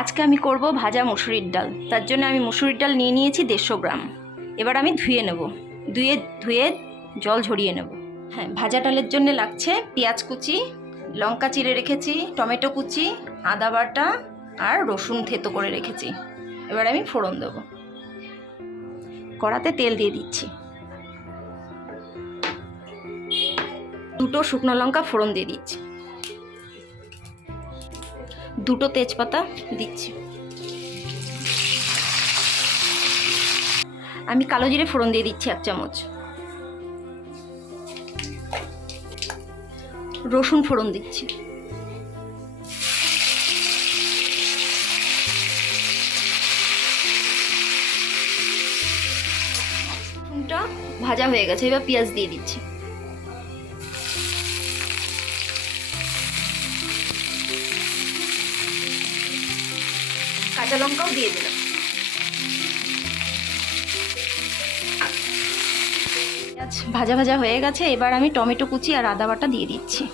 আজকে আমি করব ভাজা মুসুরির ডাল। তার জন্য আমি মুসুরির ডাল নিয়ে নিয়েছি 150 গ্রাম। এবার আমি ধুয়ে নেব, ধুয়ে জল ঝরিয়ে নেব। হ্যাঁ, ভাজা ডালের জন্য লাগছে পেঁয়াজ কুচি, লঙ্কা চিড়ে রেখেছি, টমেটো কুচি, আদা বাটা আর রসুন থেতো করে রেখেছি। এবার আমি ফোড়ন দেব। কড়াতে তেল দিয়ে দিচ্ছি, 2টো শুকনো লঙ্কা ফোড়ন দিয়ে দিচ্ছি, 2টো তেজপাতা দিচ্ছি। আমি কালো জিরে ফোড়ন দিয়ে দিচ্ছি 1 চামচ, রসুন ফোড়ন দিচ্ছি, রসুনটা ভাজা হয়ে গেছে। এবার পেঁয়াজ দিয়ে দিচ্ছি, কাঁচা লঙ্কাও দিয়ে দিলাম। পেঁয়াজ ভাজা ভাজা হয়ে গেছে। এবার আমি টমেটো কুচি আর আদা বাটা দিয়ে দিচ্ছি।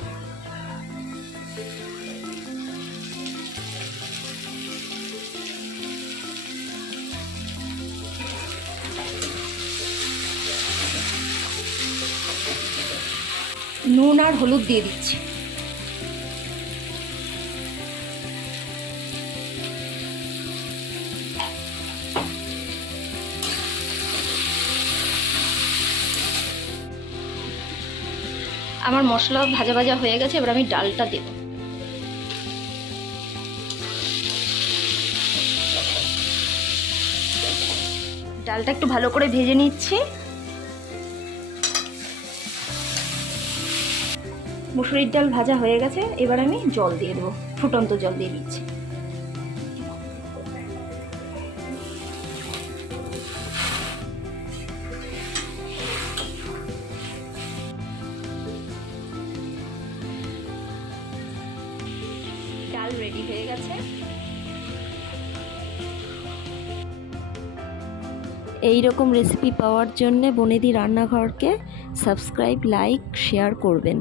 নুন আর হলুদ দিয়ে দিচ্ছি। আমার মশলা ভাজা ভাজা হয়ে গেছে। এবার আমি ডালটা দেব। ডালটা একটু ভালো করে ভেজে নিচ্ছি। মুসুরির ডাল ভাজা হয়ে গেছে। এবার আমি জল দিয়ে দেবো, ফুটন্ত জল দিয়ে দিচ্ছি। ডাল রেডি হয়ে গেছে। এই রকম রেসিপি পাওয়ার জন্য বনেদি রান্নাঘরকে সাবস্ক্রাইব, লাইক, শেয়ার করবেন।